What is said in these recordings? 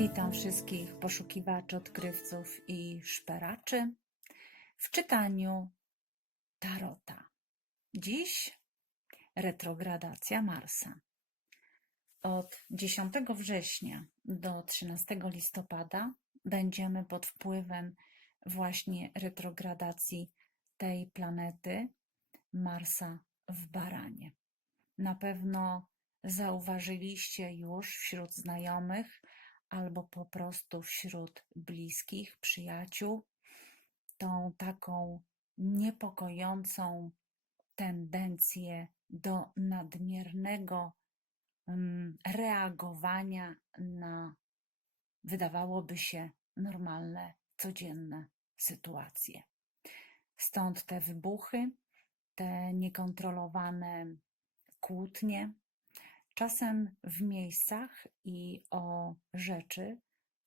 Witam wszystkich poszukiwaczy, odkrywców i szperaczy w czytaniu Tarota. Dziś retrogradacja Marsa. Od 10 września do 13 listopada będziemy pod wpływem właśnie retrogradacji tej planety Marsa w Baranie. Na pewno zauważyliście już wśród znajomych albo po prostu wśród bliskich, przyjaciół, tą taką niepokojącą tendencję do nadmiernego mm, reagowania na, wydawałoby się, normalne, codzienne sytuacje. Stąd te wybuchy, te niekontrolowane kłótnie, czasem w miejscach i o rzeczy,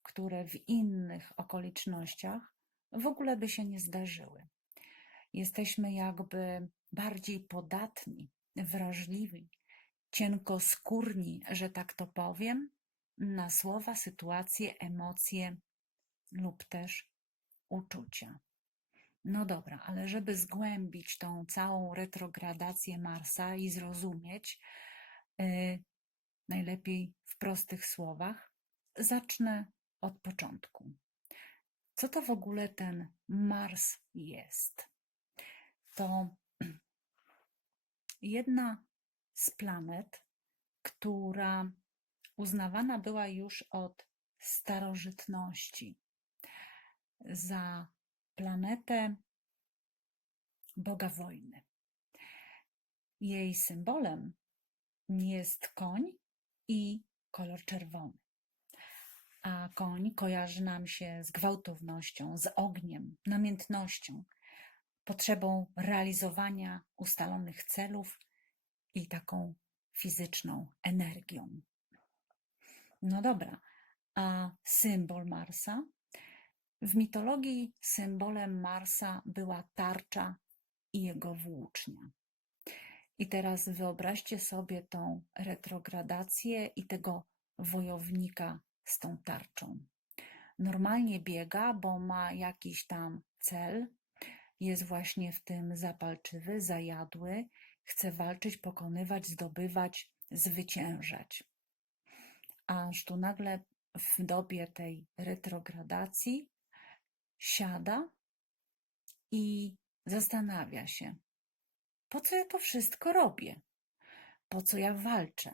które w innych okolicznościach w ogóle by się nie zdarzyły. Jesteśmy jakby bardziej podatni, wrażliwi, cienkoskórni, że tak to powiem, na słowa, sytuacje, emocje lub też uczucia. No dobra, ale żeby zgłębić tą całą retrogradację Marsa i zrozumieć, najlepiej w prostych słowach, zacznę od początku. Co to w ogóle ten Mars jest? To jedna z planet, która uznawana była już od starożytności za planetę Boga wojny. Jej symbolem jest koń i kolor czerwony. A koń kojarzy nam się z gwałtownością, z ogniem, namiętnością, potrzebą realizowania ustalonych celów i taką fizyczną energią. No dobra, a symbol Marsa? W mitologii symbolem Marsa była tarcza i jego włócznia. I teraz wyobraźcie sobie tą retrogradację i tego wojownika z tą tarczą. Normalnie biega, bo ma jakiś tam cel, jest właśnie w tym zapalczywy, zajadły, chce walczyć, pokonywać, zdobywać, zwyciężać. Aż tu nagle w dobie tej retrogradacji siada i zastanawia się, po co ja to wszystko robię? Po co ja walczę?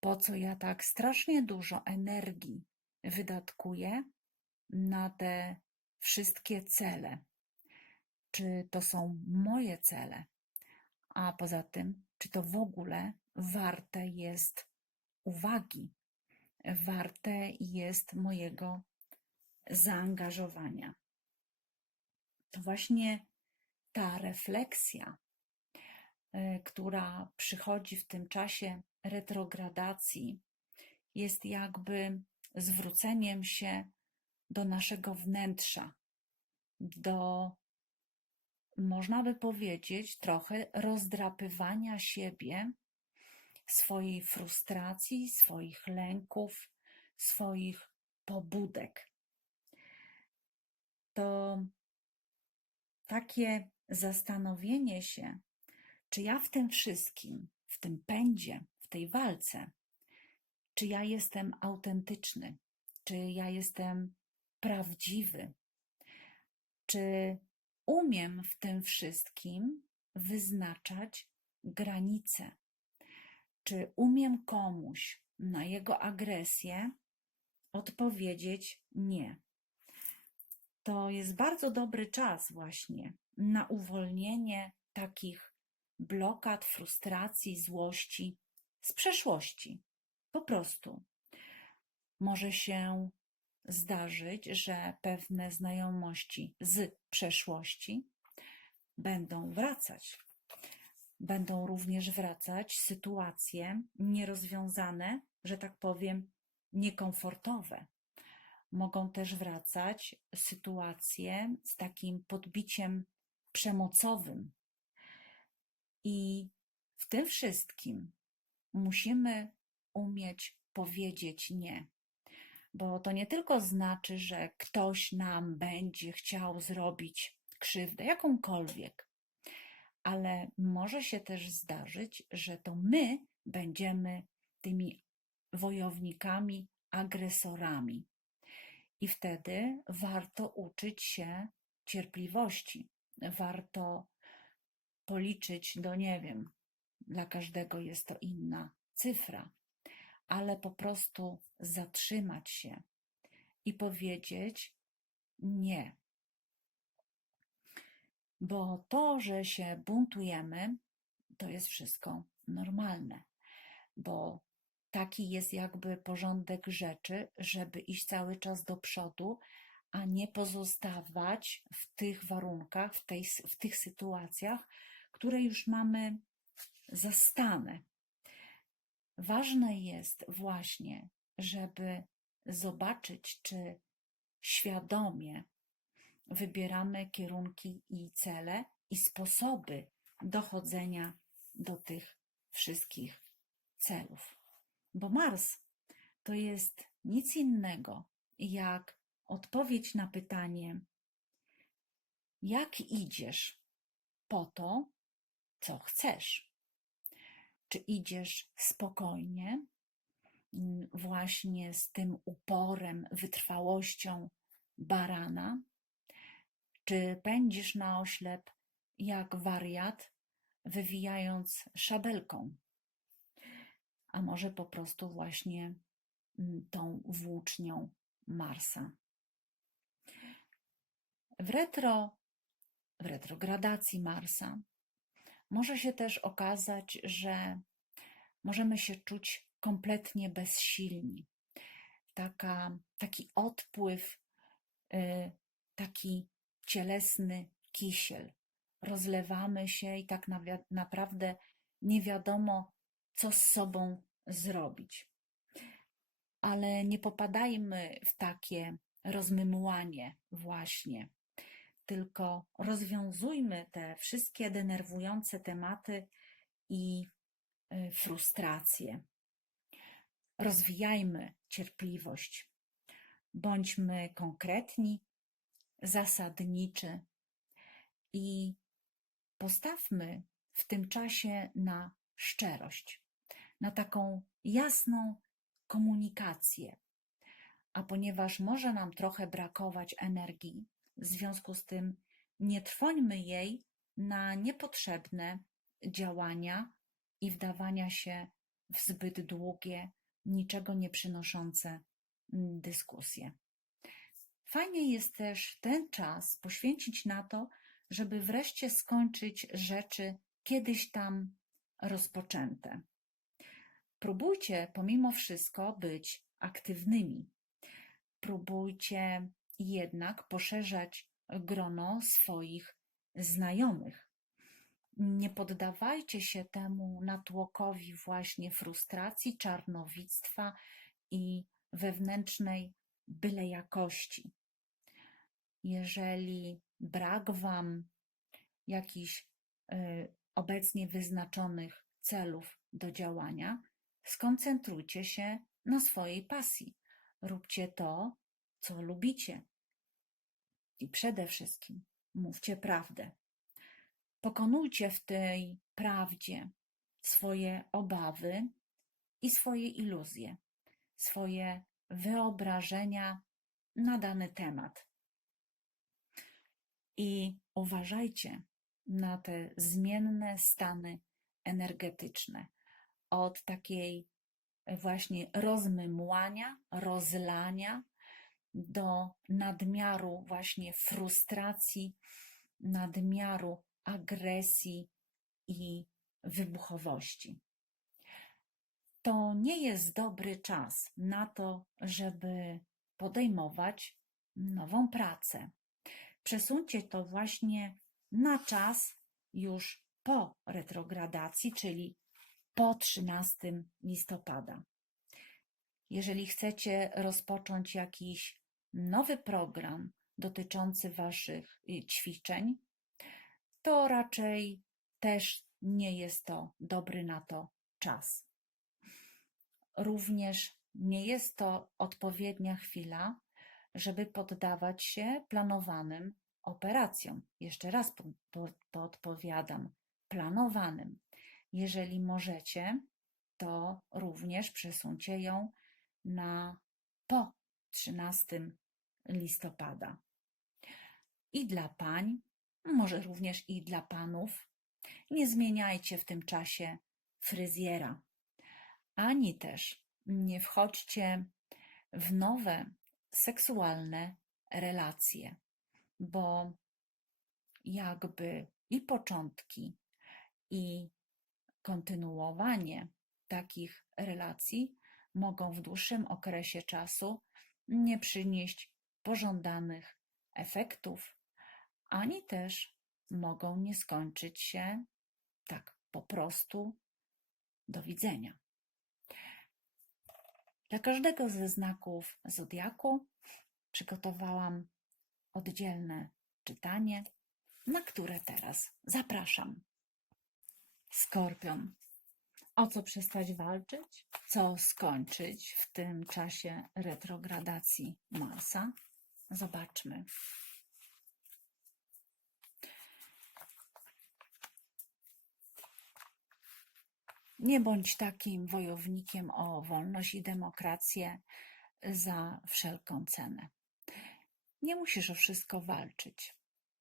Po co ja tak strasznie dużo energii wydatkuję na te wszystkie cele? Czy to są moje cele? A poza tym, czy to w ogóle warte jest uwagi, warte jest mojego zaangażowania? To właśnie ta refleksja która przychodzi w tym czasie retrogradacji, jest jakby zwróceniem się do naszego wnętrza, do, można by powiedzieć, trochę rozdrapywania siebie, swojej frustracji, swoich lęków, swoich pobudek. To takie zastanowienie się, czy ja w tym wszystkim, w tym pędzie, w tej walce, czy ja jestem autentyczny, czy ja jestem prawdziwy, czy umiem w tym wszystkim wyznaczać granice, czy umiem komuś na jego agresję odpowiedzieć nie. To jest bardzo dobry czas właśnie na uwolnienie takich blokad, frustracji, złości z przeszłości. Po prostu. Może się zdarzyć, że pewne znajomości z przeszłości będą wracać. Będą również wracać sytuacje nierozwiązane, że tak powiem, niekomfortowe. Mogą też wracać sytuacje z takim podbiciem przemocowym, i w tym wszystkim musimy umieć powiedzieć nie, bo to nie tylko znaczy, że ktoś nam będzie chciał zrobić krzywdę, jakąkolwiek, ale może się też zdarzyć, że to my będziemy tymi wojownikami, agresorami. I wtedy warto uczyć się cierpliwości. Warto policzyć do, nie wiem, dla każdego jest to inna cyfra, ale po prostu zatrzymać się i powiedzieć nie. Bo to, że się buntujemy, to jest wszystko normalne, bo taki jest jakby porządek rzeczy, żeby iść cały czas do przodu, a nie pozostawać w tych warunkach, w, tej, w tych sytuacjach, które już mamy zastane. Ważne jest właśnie, żeby zobaczyć, czy świadomie wybieramy kierunki i cele i sposoby dochodzenia do tych wszystkich celów. Bo Mars to jest nic innego jak odpowiedź na pytanie, jak idziesz po to, co chcesz. Czy idziesz spokojnie, mm, właśnie z tym uporem, wytrwałością barana? Czy pędzisz na oślep jak wariat, wywijając szabelką? A może po prostu właśnie mm, tą włócznią Marsa? W retro, w retrogradacji Marsa może się też okazać, że możemy się czuć kompletnie bezsilni. Taka, taki odpływ, y, taki cielesny kisiel. Rozlewamy się i tak naprawdę nie wiadomo, co z sobą zrobić. Ale nie popadajmy w takie rozmymłanie właśnie tylko rozwiązujmy te wszystkie denerwujące tematy i y, frustracje. Rozwijajmy cierpliwość. Bądźmy konkretni, zasadniczy i postawmy w tym czasie na szczerość, na taką jasną komunikację. A ponieważ może nam trochę brakować energii, w związku z tym nie trwońmy jej na niepotrzebne działania i wdawania się w zbyt długie, niczego nie przynoszące mm, dyskusje. Fajnie jest też ten czas poświęcić na to, żeby wreszcie skończyć rzeczy kiedyś tam rozpoczęte. Próbujcie pomimo wszystko być aktywnymi. Próbujcie jednak poszerzać grono swoich znajomych. Nie poddawajcie się temu natłokowi właśnie frustracji, czarnowictwa i wewnętrznej byle jakości. Jeżeli brak Wam jakichś y, obecnie wyznaczonych celów do działania, skoncentrujcie się na swojej pasji. Róbcie to, co lubicie. I przede wszystkim mówcie prawdę. Pokonujcie w tej prawdzie swoje obawy i swoje iluzje, swoje wyobrażenia na dany temat. I uważajcie na te zmienne stany energetyczne od takiej właśnie rozmymłania, rozlania, do nadmiaru właśnie frustracji, nadmiaru agresji i wybuchowości. To nie jest dobry czas na to, żeby podejmować nową pracę. Przesuńcie to właśnie na czas już po retrogradacji, czyli po 13 listopada. Jeżeli chcecie rozpocząć jakiś nowy program dotyczący Waszych y, ćwiczeń, to raczej też nie jest to dobry na to czas. Również nie jest to odpowiednia chwila, żeby poddawać się planowanym operacjom. Jeszcze raz po- po- podpowiadam, planowanym. Jeżeli możecie, to również przesuńcie ją na po 13 listopada. I dla pań, może również i dla panów, nie zmieniajcie w tym czasie fryzjera, ani też nie wchodźcie w nowe seksualne relacje, bo jakby i początki, i kontynuowanie takich relacji mogą w dłuższym okresie czasu nie przynieść pożądanych efektów, ani też mogą nie skończyć się tak po prostu do widzenia. Dla każdego ze znaków zodiaku przygotowałam oddzielne czytanie, na które teraz zapraszam. Skorpion. O co przestać walczyć? Co skończyć w tym czasie retrogradacji Marsa? Zobaczmy. Nie bądź takim wojownikiem o wolność i demokrację za wszelką cenę. Nie musisz o wszystko walczyć.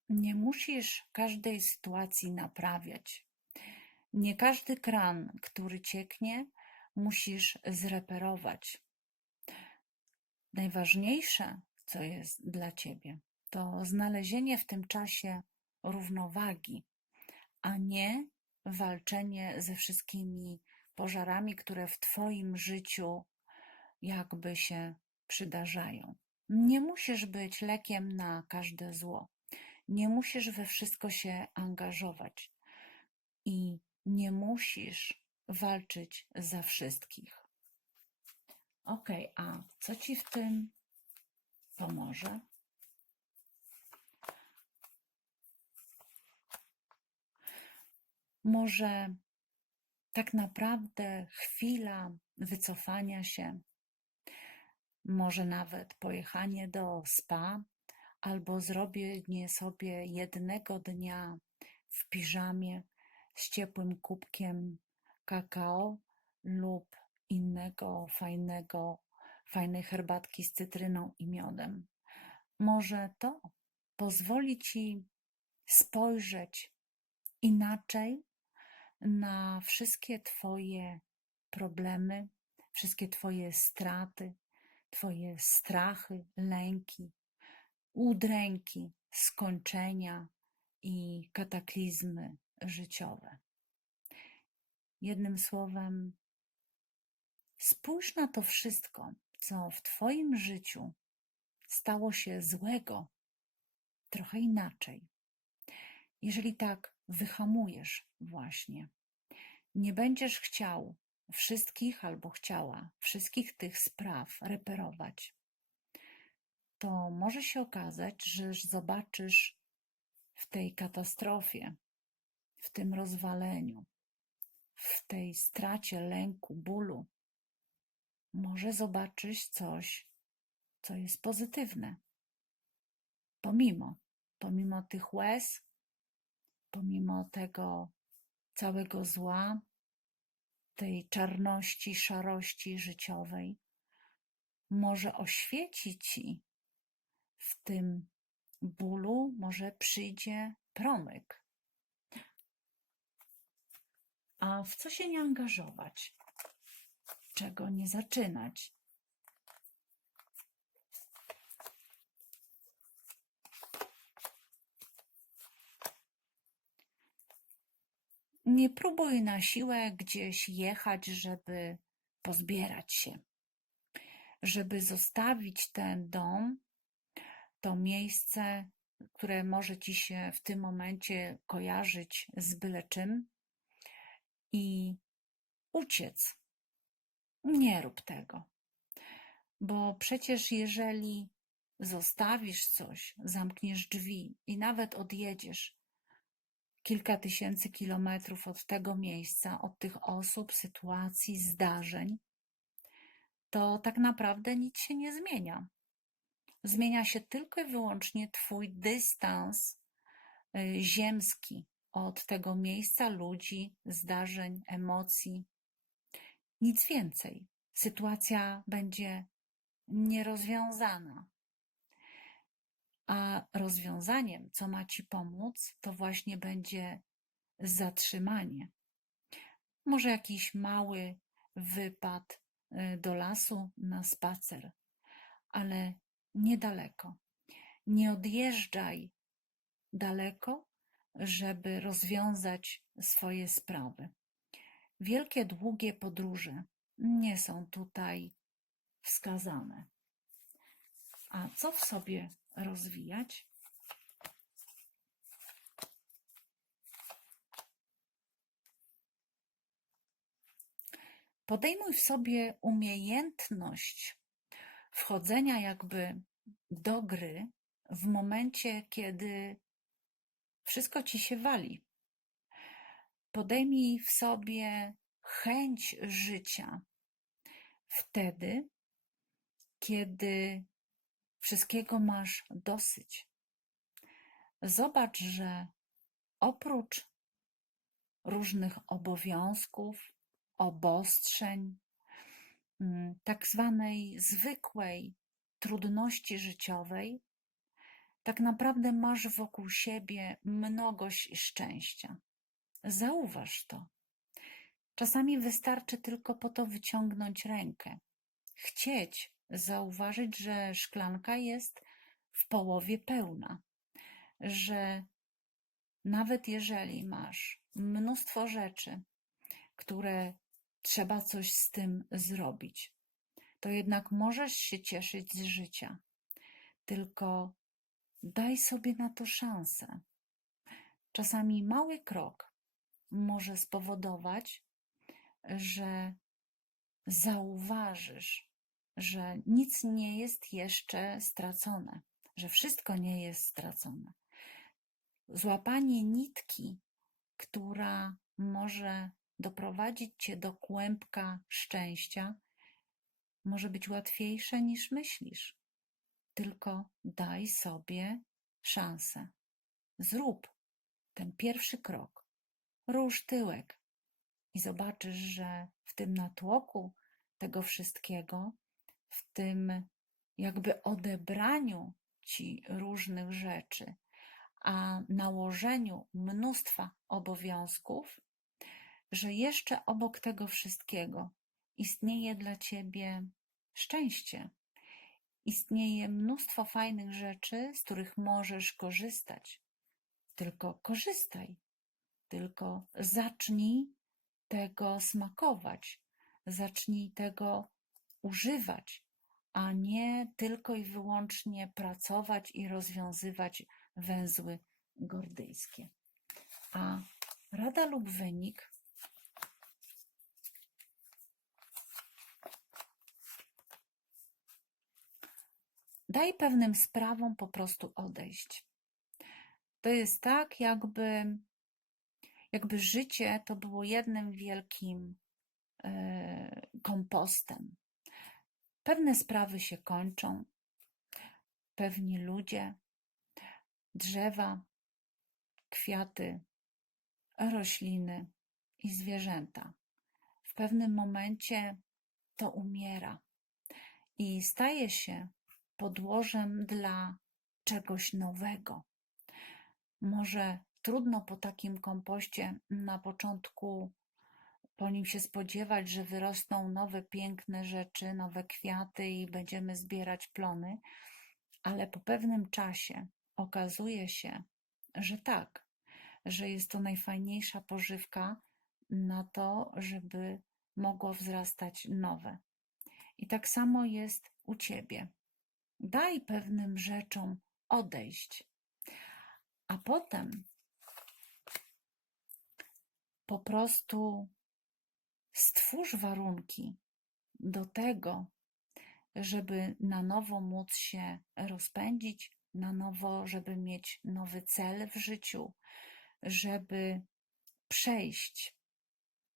Nie musisz każdej sytuacji naprawiać. Nie każdy kran, który cieknie, musisz zreperować. Najważniejsze, co jest dla ciebie, to znalezienie w tym czasie równowagi, a nie walczenie ze wszystkimi pożarami, które w Twoim życiu jakby się przydarzają. Nie musisz być lekiem na każde zło. Nie musisz we wszystko się angażować i nie musisz walczyć za wszystkich. Ok, a co ci w tym pomoże? Może tak naprawdę chwila wycofania się, może nawet pojechanie do spa albo zrobienie sobie jednego dnia w piżamie z ciepłym kubkiem kakao lub innego fajnego, fajnej herbatki z cytryną i miodem. Może to pozwoli ci spojrzeć inaczej na wszystkie Twoje problemy, wszystkie Twoje straty, Twoje strachy, lęki, udręki, skończenia i kataklizmy życiowe. Jednym słowem, spójrz na to wszystko, co w Twoim życiu stało się złego, trochę inaczej. Jeżeli tak wyhamujesz właśnie, nie będziesz chciał wszystkich albo chciała wszystkich tych spraw reperować, to może się okazać, że zobaczysz w tej katastrofie, w tym rozwaleniu, w tej stracie lęku, bólu, może zobaczysz coś, co jest pozytywne. Pomimo, pomimo tych łez, pomimo tego całego zła, tej czarności, szarości życiowej, może oświeci ci w tym bólu, może przyjdzie promyk. A w co się nie angażować? Czego nie zaczynać? Nie próbuj na siłę gdzieś jechać, żeby pozbierać się, żeby zostawić ten dom, to miejsce, które może ci się w tym momencie kojarzyć z byle czym i uciec. Nie rób tego. Bo przecież jeżeli zostawisz coś, zamkniesz drzwi i nawet odjedziesz kilka tysięcy kilometrów od tego miejsca, od tych osób, sytuacji, zdarzeń, to tak naprawdę nic się nie zmienia. Zmienia się tylko i wyłącznie Twój dystans y, ziemski od tego miejsca, ludzi, zdarzeń, emocji. Nic więcej. Sytuacja będzie nierozwiązana. A rozwiązaniem, co ma Ci pomóc, to właśnie będzie zatrzymanie. Może jakiś mały wypad y, do lasu na spacer, ale niedaleko. Nie odjeżdżaj daleko, żeby rozwiązać swoje sprawy. Wielkie, długie podróże nie są tutaj wskazane. A co w sobie rozwijać? Podejmuj w sobie umiejętność wchodzenia jakby do gry w momencie, kiedy wszystko ci się wali. Podejmij w sobie chęć życia wtedy, kiedy wszystkiego masz dosyć. Zobacz, że oprócz różnych obowiązków, obostrzeń, mm, tak zwanej zwykłej trudności życiowej, tak naprawdę masz wokół siebie mnogość szczęścia. Zauważ to. Czasami wystarczy tylko po to wyciągnąć rękę, chcieć zauważyć, że szklanka jest w połowie pełna, że nawet jeżeli masz mnóstwo rzeczy, które trzeba coś z tym zrobić, to jednak możesz się cieszyć z życia. Tylko daj sobie na to szansę. Czasami mały krok może spowodować, że zauważysz, że nic nie jest jeszcze stracone, że wszystko nie jest stracone. Złapanie nitki, która może doprowadzić cię do kłębka szczęścia, może być łatwiejsze niż myślisz. Tylko daj sobie szansę. Zrób ten pierwszy krok. Rusz tyłek i zobaczysz, że w tym natłoku tego wszystkiego, w tym jakby odebraniu ci różnych rzeczy, a nałożeniu mnóstwa obowiązków, że jeszcze obok tego wszystkiego istnieje dla ciebie szczęście. Istnieje mnóstwo fajnych rzeczy, z których możesz korzystać. Tylko korzystaj, tylko zacznij tego smakować, zacznij tego używać, a nie tylko i wyłącznie pracować i rozwiązywać węzły gordyjskie. A rada lub wynik daj pewnym sprawom po prostu odejść. To jest tak, jakby, jakby życie to było jednym wielkim e, kompostem. Pewne sprawy się kończą, pewni ludzie, drzewa, kwiaty, rośliny i zwierzęta. W pewnym momencie to umiera i staje się podłożem dla czegoś nowego. Może trudno po takim kompoście na początku po nim się spodziewać, że wyrosną nowe piękne rzeczy, nowe kwiaty i będziemy zbierać plony, ale po pewnym czasie okazuje się, że tak, że jest to najfajniejsza pożywka na to, żeby mogło wzrastać nowe. I tak samo jest u ciebie. Daj pewnym rzeczom odejść, a potem po prostu stwórz warunki do tego, żeby na nowo móc się rozpędzić, na nowo, żeby mieć nowy cel w życiu, żeby przejść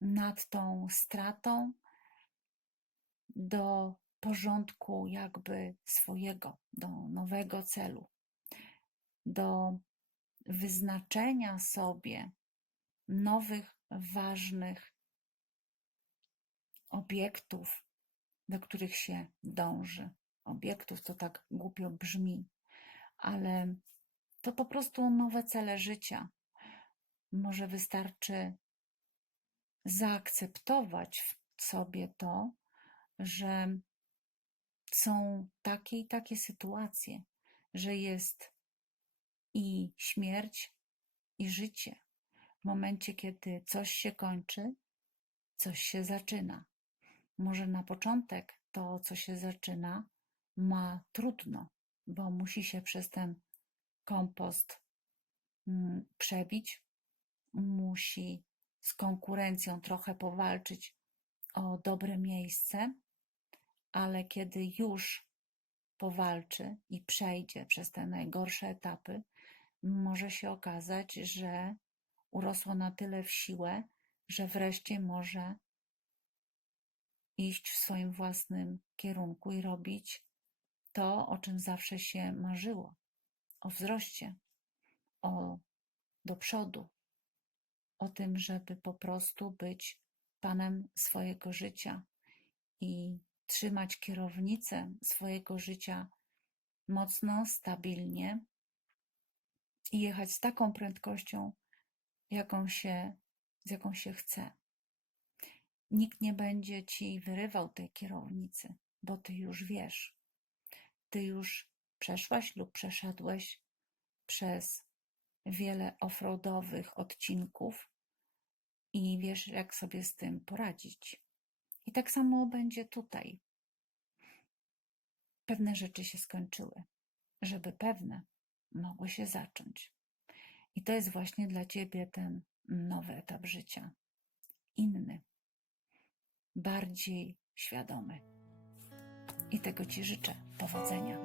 nad tą stratą do porządku jakby swojego, do nowego celu, do wyznaczenia sobie nowych, ważnych obiektów, do których się dąży. Obiektów to tak głupio brzmi, ale to po prostu nowe cele życia. Może wystarczy zaakceptować w sobie to, że są takie i takie sytuacje, że jest i śmierć, i życie. W momencie, kiedy coś się kończy, coś się zaczyna. Może na początek to, co się zaczyna, ma trudno, bo musi się przez ten kompost mm, przebić, musi z konkurencją trochę powalczyć o dobre miejsce, ale kiedy już powalczy i przejdzie przez te najgorsze etapy, może się okazać, że urosło na tyle w siłę, że wreszcie może iść w swoim własnym kierunku i robić to, o czym zawsze się marzyło. O wzroście, o do przodu, o tym, żeby po prostu być panem swojego życia i trzymać kierownicę swojego życia mocno, stabilnie i jechać z taką prędkością, jaką się, z jaką się chce. Nikt nie będzie ci wyrywał tej kierownicy, bo ty już wiesz. Ty już przeszłaś lub przeszedłeś przez wiele offroadowych odcinków i wiesz, jak sobie z tym poradzić. I tak samo będzie tutaj. Pewne rzeczy się skończyły, żeby pewne mogły się zacząć. I to jest właśnie dla ciebie ten nowy etap życia. Inny, bardziej świadomy. I tego ci życzę. Powodzenia.